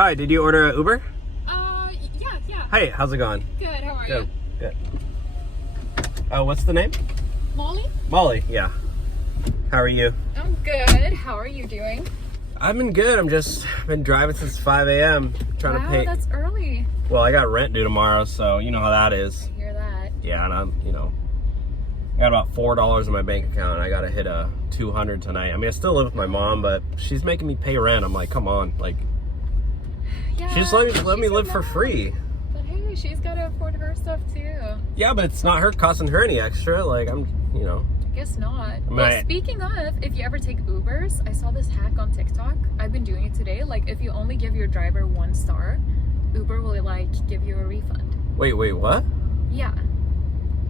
Hi, did you order an Uber? Yeah. Hey, how's it going? Good, how are you? Good. What's the name? Molly? Molly, yeah. How are you? I'm good. How are you doing? I've been good. Been driving since 5 a.m. trying to pay. Wow, that's early. Well, I got rent due tomorrow, so you know how that is. I hear that. Yeah, and I got about $4 in my bank account. I got to hit a 200 tonight. I mean, I still live with my mom, but she's making me pay rent. I'm like, come on, like, Yeah, she's let me live for free. But hey, she's got to afford her stuff too. Yeah, but it's not costing her any extra. Like, I guess not. Well, speaking of, if you ever take Ubers, I saw this hack on TikTok. I've been doing it today. Like, if you only give your driver 1 star, Uber will give you a refund. Wait, what? Yeah.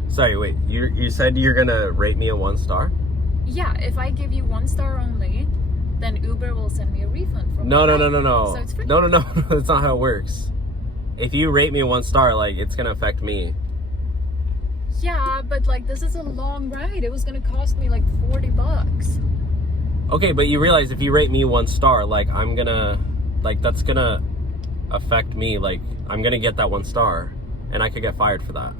Sorry, wait. You said you're gonna rate me a 1 star? Yeah, if I give you 1 star only, then Uber will send me a refund from No. So it's free. No. That's not how it works. If you rate me a 1 star, like, it's gonna affect me. Yeah, but this is a long ride. It was gonna cost me $40. Okay, but you realize if you rate me 1 star, that's gonna affect me. Like, I'm gonna get that 1 star, and I could get fired for that.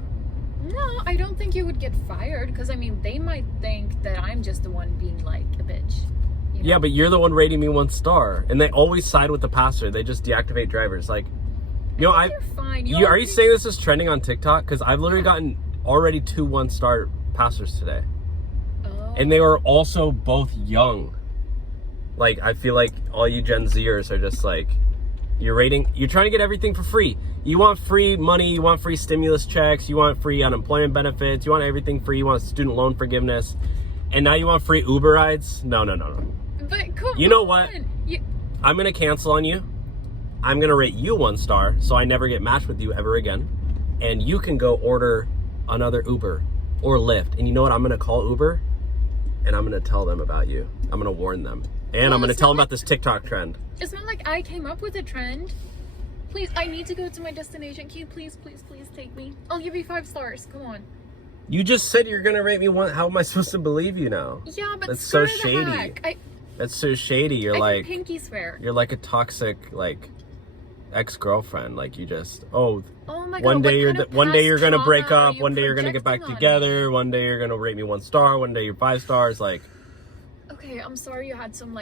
No, I don't think you would get fired, because they might think that I'm just the one being a bitch. You know? Yeah, but you're the one rating me 1 star, and they always side with the passer. They just deactivate drivers. Like, You're fine. Are you saying this is trending on TikTok? Because I've literally gotten already 2 1-star passers today. Oh. And they were also both young. Like, I feel like all you Gen Zers are just you're trying to get everything for free. You want free money, you want free stimulus checks, you want free unemployment benefits, you want everything free, you want student loan forgiveness, and now you want free Uber rides? No. But come You know what? on. I'm gonna cancel on you. I'm gonna rate you 1 star so I never get matched with you ever again. And you can go order another Uber or Lyft. And you know what? I'm gonna call Uber and I'm gonna tell them about you. I'm gonna warn them. And I'm gonna tell them about this TikTok trend. It's not like I came up with a trend. Please, I need to go to my destination. Can you please take me? I'll give you 5 stars. Come on. You just said you're gonna rate me 1. How am I supposed to believe you now? Yeah, but that's so screw the shady. hack. That's so shady. You're I can pinky swear. You're like a toxic ex-girlfriend. Like, you just oh my God, one day you're gonna break up, you one day you're gonna get back projecting on together, me? one day you're gonna rate me 1 star, one day you're 5 stars. Like, okay, I'm sorry you had some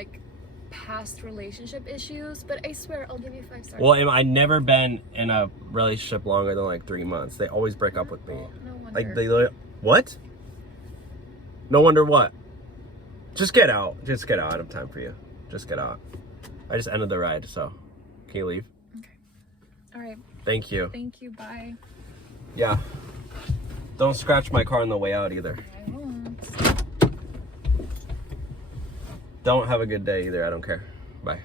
past relationship issues, but I swear I'll give you 5 stars. well, I never been in a relationship longer than 3 months. They always break up with me. No wonder. They what? No wonder what? Just get out. I don't have time for you. Just get out. I just ended the ride, so can you leave? Okay. All right. Thank you. Thank you. Bye. Yeah. Don't scratch my car on the way out either. I won't. Don't have a good day either. I don't care. Bye.